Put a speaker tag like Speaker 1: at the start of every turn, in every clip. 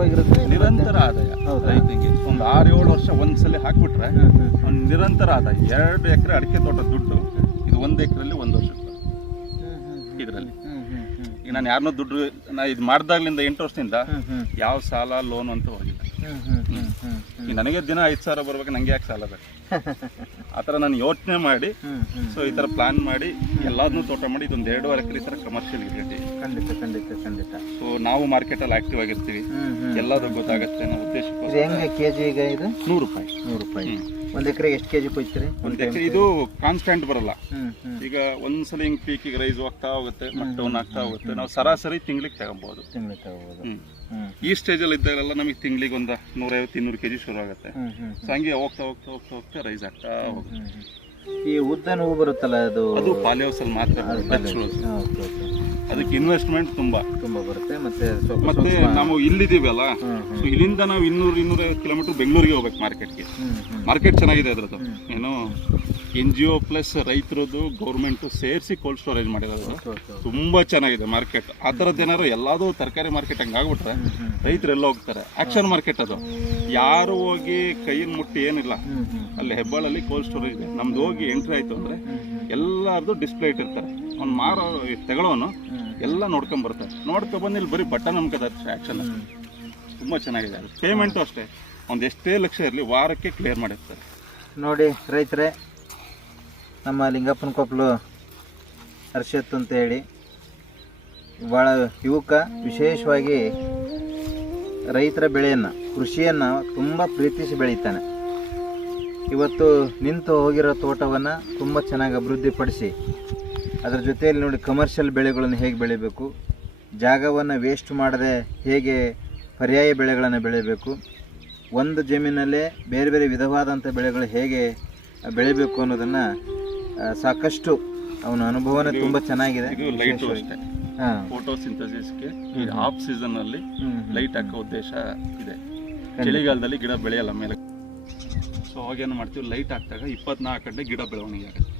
Speaker 1: ನಿರಂತರವಾಗಿರುತ್ತೆ
Speaker 2: ನಿರಂತರ ಆದಾಯ? ರೈತನಿಗೆ ಒಂದು ಆರು ಏಳು ವರ್ಷ ಒಂದ್ಸಲ ಹಾಕ್ಬಿಟ್ರೆ ಒಂದು ನಿರಂತರ ಆದಾಯ. ಎರಡು ಎಕರೆ ಅಡಿಕೆ ತೋಟ ದುಡ್ಡು ಇದು ಒಂದು ಎಕರೆಲ್ಲಿ ಒಂದು ವರ್ಷ ಇದರಲ್ಲಿ. ಈಗ ನಾನು ಯಾರನ್ನೋ ದುಡ್ಡು ನಾ ಇದು ಮಾಡ್ದಾಗ್ಲಿಂದ ಎಂಟು ವರ್ಷದಿಂದ ಯಾವ ಸಾಲ ಲೋನ್ ಅಂತ ಹೋಗಿಲ್ಲ. ನನಗೆ ದಿನ ಐದು ಸಾವಿರ ಬರ್ಬೇಕು ನನಗೆ ಯಾಕೆ ಸಾಲ ಬೇಕು? ಆ ಥರ ನಾನು ಯೋಚನೆ ಮಾಡಿ. ಸೊ ಈ ಥರ ಪ್ಲಾನ್ ಮಾಡಿ ಎಲ್ಲದನ್ನೂ ತೋಟ ಮಾಡಿ ಇದೊಂದು ಎರಡೂವರೆ ಎಕರೆ ಈ ಥರ ಕಮರ್ಷಿಯಲ್ ಇಟ್ಕೊಂಡಿದ್ದೀವಿ
Speaker 1: ಖಂಡಿತ ಖಂಡಿತ ಖಂಡಿತ.
Speaker 2: ಸೊ ನಾವು ಮಾರ್ಕೆಟಲ್ಲಿ ಆಕ್ಟಿವ್ ಆಗಿರ್ತೀವಿ. ಎಲ್ಲಾದ್ರು ಗೊತ್ತಾಗತ್ತೆ ಅನ್ನೋ
Speaker 1: ಉದ್ದೇಶ
Speaker 2: ಉದ್ದೇಶಕ್ಕೋಸ್ಕರ
Speaker 1: ಹೆಂಗೆ ಕೆಜಿ ಈಗ ಇದು?
Speaker 2: ನೂರು ರೂಪಾಯಿ.
Speaker 1: ನೂರು ರೂಪಾಯಿ. ಒಂದ್ ಎಕರೆಗೆ ಎಷ್ಟು ಕೆಜಿ ಕೊಯ್ತೀರಿ?
Speaker 2: ಒಂದು ಎಕರೆ ಇದು ಕಾನ್ಸ್ಟೆಂಟ್ ಬರಲ್ಲ. ಈಗ ಒಂದ್ಸಲ ಹಿಂಗ್ ಪೀಕಿಗೆ ರೈಸ್ ಹೋಗ್ತಾ ಹೋಗುತ್ತೆ ಮತ್ತೆ ಡೌನ್ ಆಗ್ತಾ ಹೋಗುತ್ತೆ. ನಾವು ಸರಾಸರಿ ತಿಂಗ್ಳಿಗೆ ತಗೊಬೋದು.
Speaker 1: ತಿಂಗಳಿಗೆ ತಗೋಬೋದು.
Speaker 2: ಈ ಸ್ಟೇಜಲ್ಲಿ ಇದ್ದಾಗೆಲ್ಲ ನಮಗೆ ತಿಂಗ್ಳಿಗೆ ಒಂದು ನೂರೈವತ್ತು ಇನ್ನೂರು ಕೆಜಿ ಶುರು ಆಗುತ್ತೆ. ಸೊ ಹಂಗೆ ಹೋಗ್ತಾ ಹೋಗ್ತಾ ಹೋಗ್ತಾ ಹೋಗ್ತಾ ರೈಸ್ ಆಗ್ತಾ ಹೋಗುತ್ತೆ.
Speaker 1: ಈ ಉದ್ದನ ಹೂ ಬರುತ್ತಲ್ಲ ಅದು
Speaker 2: ಅದು ಪಾಲಿ ಹೌಸಲ್ಲಿ ಮಾತ್ರ. ಅದಕ್ಕೆ ಇನ್ವೆಸ್ಟ್ಮೆಂಟ್ ತುಂಬಾ.
Speaker 1: ತುಂಬಾ ಬರುತ್ತೆ ಮತ್ತೆ
Speaker 2: ಮತ್ತೆ ನಾವು ಇಲ್ಲಿದ್ದೀವಲ್ಲ ಸೊ ಇಲ್ಲಿಂದ ನಾವು ಇನ್ನೂರು ಇನ್ನೂರೈವತ್ತು ಕಿಲೋಮೀಟರ್ ಬೆಂಗಳೂರಿಗೆ ಹೋಗ್ಬೇಕು ಮಾರ್ಕೆಟ್ಗೆ. ಮಾರ್ಕೆಟ್ ಚೆನ್ನಾಗಿದೆ ಅದ್ರದ್ದು. ಏನು ಎನ್ ಜಿ ಒ ಪ್ಲಸ್ ರೈತರದ್ದು ಗೌರ್ಮೆಂಟು ಸೇರಿಸಿ ಕೋಲ್ಡ್ ಸ್ಟೋರೇಜ್ ಮಾಡಿರೋದು. ತುಂಬಾ ಚೆನ್ನಾಗಿದೆ ಮಾರ್ಕೆಟ್. ಆ ಥರದ್ದು ಏನಾದ್ರು ಎಲ್ಲಾದರೂ ತರಕಾರಿ ಮಾರ್ಕೆಟ್ ಹಂಗೆ ಆಗ್ಬಿಟ್ರೆ ರೈತರು ಎಲ್ಲ ಹೋಗ್ತಾರೆ. ಆಕ್ಷನ್ ಮಾರ್ಕೆಟ್ ಅದು. ಯಾರು ಹೋಗಿ ಕೈಯಿಂದ ಮುಟ್ಟಿ ಏನಿಲ್ಲ. ಅಲ್ಲಿ ಹೆಬ್ಬಾಳಲ್ಲಿ ಕೋಲ್ಡ್ ಸ್ಟೋರೇಜ್ ಇದೆ. ನಮ್ದು ಹೋಗಿ ಎಂಟ್ರಿ ಆಯ್ತು ಅಂದ್ರೆ ಎಲ್ಲರದು ಡಿಸ್ಪ್ಲೇ ಇಟ್ಟಿರ್ತಾರೆ. ಅವ್ನು ಮಾರೋ ತಗೊಳ್ಳೋನು ಎಲ್ಲ ನೋಡ್ಕೊಂಬರ್ತಾರೆ ಬರ್ತಾರೆ ನೋಡ್ಕೊಂಡ್ ಬಂದು ಇಲ್ಲಿ ಬರೀ ಬಟನ್ ನಮ್ಕದ ಆಕ್ಷನ್.
Speaker 1: ತುಂಬ
Speaker 2: ತುಂಬಾ ಚೆನ್ನಾಗಿದೆ ಅದು. ಪೇಮೆಂಟು ಅಷ್ಟೇ. ಒಂದು ಎಷ್ಟೇ ಲಕ್ಷ ಇರಲಿ ವಾರಕ್ಕೆ ಕ್ಲಿಯರ್ ಮಾಡಿರ್ತಾರೆ.
Speaker 1: ನೋಡಿ ರೈತರೇ ನಮ್ಮ ಲಿಂಗಪ್ಪನ ಕೊಪ್ಪಲು ಹರ್ಷತ್ ಅಂತ ಹೇಳಿ. ಭಾಳ ಯುವಕ, ವಿಶೇಷವಾಗಿ ರೈತರ ಬೆಳೆಯನ್ನು, ಕೃಷಿಯನ್ನು ತುಂಬ ಪ್ರೀತಿಸಿ ಬೆಳೀತಾನೆ. ಇವತ್ತು ನಿಂತು ಹೋಗಿರೋ ತೋಟವನ್ನು ತುಂಬ ಚೆನ್ನಾಗಿ ಅಭಿವೃದ್ಧಿಪಡಿಸಿ, ಅದರ ಜೊತೆಯಲ್ಲಿ ನೋಡಿ ಕಮರ್ಷಿಯಲ್ ಬೆಳೆಗಳನ್ನು ಹೇಗೆ ಬೆಳಿಬೇಕು, ಜಾಗವನ್ನು ವೇಸ್ಟ್ ಮಾಡದೆ ಹೇಗೆ ಪರ್ಯಾಯ ಬೆಳೆಗಳನ್ನು ಬೆಳಿಬೇಕು, ಒಂದು ಜಮೀನಲ್ಲೇ ಬೇರೆ ಬೇರೆ ವಿಧವಾದಂಥ ಬೆಳೆಗಳು ಹೇಗೆ ಬೆಳಿಬೇಕು ಅನ್ನೋದನ್ನು ಸಾಕಷ್ಟು ಅವನ ಅನುಭವನೇ ತುಂಬ ಚೆನ್ನಾಗಿದೆ.
Speaker 2: ಇದು ಲೈಟು ಅಷ್ಟೇ. ಫೋಟೋ ಸಿಂಥಸಿಸ್ಗೆ ಈ ಆಫ್ ಸೀಸನ್ ಅಲ್ಲಿ ಲೈಟ್ ಹಾಕೋ ಉದ್ದೇಶ ಇದೆ. ಚಳಿಗಾಲದಲ್ಲಿ ಗಿಡ ಬೆಳೆಯಲ್ಲ ಮೇಲೆ. ಸೊ ಅವಾಗೇನು ಮಾಡ್ತೀವಿ? ಲೈಟ್ ಹಾಕಿದಾಗ ಇಪ್ಪತ್ನಾಲ್ಕು ಗಂಟೆ ಗಿಡ ಬೆಳವಣಿಗೆ ಆಗುತ್ತೆ.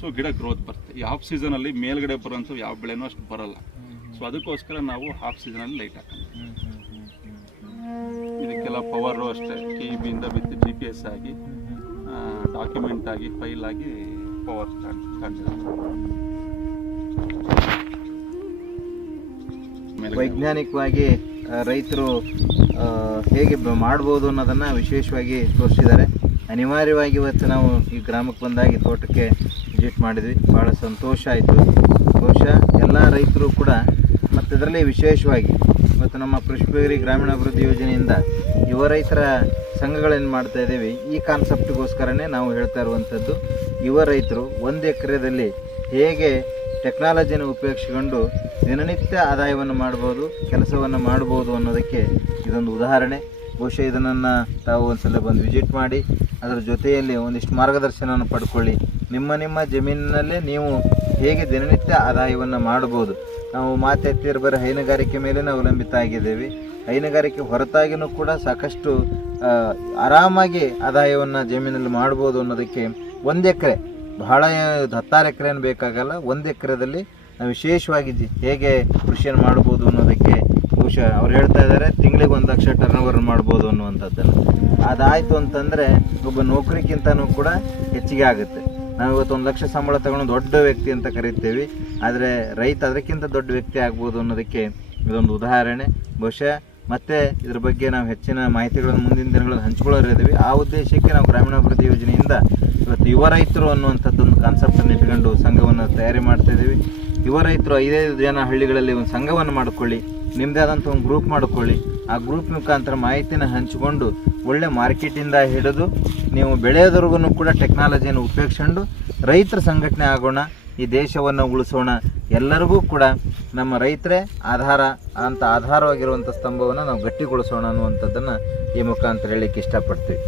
Speaker 2: ಸೊ ಗಿಡ ಗ್ರೋತ್ ಬರುತ್ತೆ. ಈ ಆಫ್ ಸೀಸನಲ್ಲಿ ಮೇಲ್ಗಡೆ ಬರೋಂಥ ಯಾವ ಬೆಳೆನೂ ಅಷ್ಟು ಬರಲ್ಲ. ಸೊ ಅದಕ್ಕೋಸ್ಕರ ನಾವು ಹಾಫ್ ಸೀಸನಲ್ಲಿ ಲೈಟ್ ಹಾಕೋದು. ಇದಕ್ಕೆಲ್ಲ ಪವರು ಅಷ್ಟೇ. ಟಿ ವಿಯಿಂದ ಬಿಯಿಂದ ಬಿದ್ದು ಜಿ ಪಿ ಎಸ್ ಆಗಿ ಡಾಕ್ಯುಮೆಂಟ್ ಆಗಿ ಫೈಲ್ ಆಗಿ ಪವರ್
Speaker 1: ವೈಜ್ಞಾನಿಕವಾಗಿ ರೈತರು ಹೇಗೆ ಮಾಡ್ಬೋದು ಅನ್ನೋದನ್ನು ವಿಶೇಷವಾಗಿ ತೋರಿಸಿದ್ದಾರೆ. ಅನಿವಾರ್ಯವಾಗಿ ಇವತ್ತು ನಾವು ಈ ಗ್ರಾಮಕ್ಕೆ ಬಂದಾಗಿ ತೋಟಕ್ಕೆ ವಿಸಿಟ್ ಮಾಡಿದ್ವಿ. ಭಾಳ ಸಂತೋಷ ಆಯಿತು. ಬಹುಶಃ ಎಲ್ಲ ರೈತರು ಕೂಡ ಮತ್ತು ಇದರಲ್ಲಿ ವಿಶೇಷವಾಗಿ ಇವತ್ತು ನಮ್ಮ ಪುಷ್ಪಗಿರಿ ಗ್ರಾಮೀಣಾಭಿವೃದ್ಧಿ ಯೋಜನೆಯಿಂದ ಯುವ ರೈತರ ಸಂಘಗಳೇನು ಮಾಡ್ತಾ ಇದ್ದೇವೆ, ಈ ಕಾನ್ಸೆಪ್ಟ್ಗೋಸ್ಕರನೇ ನಾವು ಹೇಳ್ತಾ ಇರುವಂಥದ್ದು, ಯುವ ರೈತರು ಒಂದು ಎಕರೆದಲ್ಲಿ ಹೇಗೆ ಟೆಕ್ನಾಲಜಿಯನ್ನು ಉಪಯೋಗಿಸಿಕೊಂಡು ದಿನನಿತ್ಯ ಆದಾಯವನ್ನು ಮಾಡ್ಬೋದು, ಕೆಲಸವನ್ನು ಮಾಡ್ಬೋದು ಅನ್ನೋದಕ್ಕೆ ಇದೊಂದು ಉದಾಹರಣೆ. ಬಹುಶಃ ಇದನ್ನು ತಾವು ಒಂದ್ಸಲ ಬಂದು ವಿಸಿಟ್ ಮಾಡಿ, ಅದರ ಜೊತೆಯಲ್ಲಿ ಒಂದಿಷ್ಟು ಮಾರ್ಗದರ್ಶನವನ್ನು ಪಡ್ಕೊಳ್ಳಿ. ನಿಮ್ಮ ನಿಮ್ಮ ಜಮೀನಿನಲ್ಲೇ ನೀವು ಹೇಗೆ ದಿನನಿತ್ಯ ಆದಾಯವನ್ನು ಮಾಡಬಹುದು? ನಾವು ಮಾತೆತ್ತಿರ ಬರೀ ಹೈನುಗಾರಿಕೆ ಮೇಲೆ ಅವಲಂಬಿತ ಆಗಿದ್ದೇವೆ. ಹೈನುಗಾರಿಕೆ ಹೊರತಾಗಿನೂ ಕೂಡ ಸಾಕಷ್ಟು ಆರಾಮಾಗಿ ಆದಾಯವನ್ನು ಜಮೀನಲ್ಲಿ ಮಾಡ್ಬೋದು ಅನ್ನೋದಕ್ಕೆ ಒಂದು ಎಕರೆ, ಬಹಳ ಹತ್ತಾರು ಎಕರೆ ಏನು ಬೇಕಾಗಲ್ಲ, ಒಂದು ಎಕರೆದಲ್ಲಿ ವಿಶೇಷವಾಗಿ ಹೇಗೆ ಕೃಷಿಯನ್ನು ಮಾಡ್ಬೋದು ಅನ್ನೋದಕ್ಕೆ ಬಹುಶಃ ಅವ್ರು ಹೇಳ್ತಾ ಇದ್ದಾರೆ, ತಿಂಗಳಿಗೆ ಒಂದು ಲಕ್ಷ ಟರ್ನ್ ಓವರ್ ಮಾಡ್ಬೋದು ಅನ್ನುವಂಥದ್ದನ್ನು. ಅದಾಯಿತು ಅಂತಂದರೆ, ಒಬ್ಬ ನೌಕರಿಗಿಂತನೂ ಕೂಡ ಹೆಚ್ಚಿಗೆ ಆಗುತ್ತೆ. ನಾವು ಇವತ್ತು ಒಂದು ಲಕ್ಷ ಸಂಬಳ ತಗೊಂಡು ದೊಡ್ಡ ವ್ಯಕ್ತಿ ಅಂತ ಕರಿತೀವಿ. ಆದರೆ ರೈತ ಅದಕ್ಕಿಂತ ದೊಡ್ಡ ವ್ಯಕ್ತಿ ಆಗ್ಬೋದು ಅನ್ನೋದಕ್ಕೆ ಇದೊಂದು ಉದಾಹರಣೆ. ಬಹುಶಃ ಮತ್ತೆ ಇದ್ರ ಬಗ್ಗೆ ನಾವು ಹೆಚ್ಚಿನ ಮಾಹಿತಿಗಳನ್ನು ಮುಂದಿನ ದಿನಗಳಲ್ಲಿ ಹಂಚ್ಕೊಳ್ಳೋರಿದ್ದೀವಿ. ಆ ಉದ್ದೇಶಕ್ಕೆ ನಾವು ಗ್ರಾಮೀಣಾಭಿವೃದ್ಧಿ ಯೋಜನೆಯಿಂದ ಇವತ್ತು ಯುವ ರೈತರು ಅನ್ನುವಂಥದ್ದೊಂದು ಕಾನ್ಸೆಪ್ಟನ್ನು ಇಟ್ಕೊಂಡು ಸಂಘವನ್ನು ತಯಾರಿ ಮಾಡ್ತಾ ಇದ್ದೀವಿ. ಯುವ ರೈತರು ಐದೈದು ಜನ ಹಳ್ಳಿಗಳಲ್ಲಿ ಒಂದು ಸಂಘವನ್ನು ಮಾಡಿಕೊಳ್ಳಿ ನಿಮ್ಮದೇ ಆದಂಥ ಒಂದು ಗ್ರೂಪ್ ಮಾಡಿಕೊಳ್ಳಿ. ಆ ಗ್ರೂಪ್ ಮುಖಾಂತರ ಮಾಹಿತಿನ ಹಂಚಿಕೊಂಡು ಒಳ್ಳೆ ಮಾರ್ಕೆಟಿಂದ ಹಿಡಿದು ನೀವು ಬೆಳೆಯೋದ್ರಿಗೂ ಕೂಡ ಟೆಕ್ನಾಲಜಿಯನ್ನು ಉಪಯೋಗಿಸ್ಕೊಂಡು ರೈತರ ಸಂಘಟನೆ ಆಗೋಣ, ಈ ದೇಶವನ್ನು ಉಳಿಸೋಣ. ಎಲ್ಲರಿಗೂ ಕೂಡ ನಮ್ಮ ರೈತರೇ ಆಧಾರ ಅಂತ ಆಧಾರವಾಗಿರುವಂಥ ಸ್ತಂಭವನ್ನು ನಾವು ಗಟ್ಟಿಗೊಳಿಸೋಣ ಅನ್ನುವಂಥದ್ದನ್ನು ಈ ಮುಖಾಂತರ ಹೇಳಲಿಕ್ಕೆ ಇಷ್ಟಪಡ್ತೀವಿ.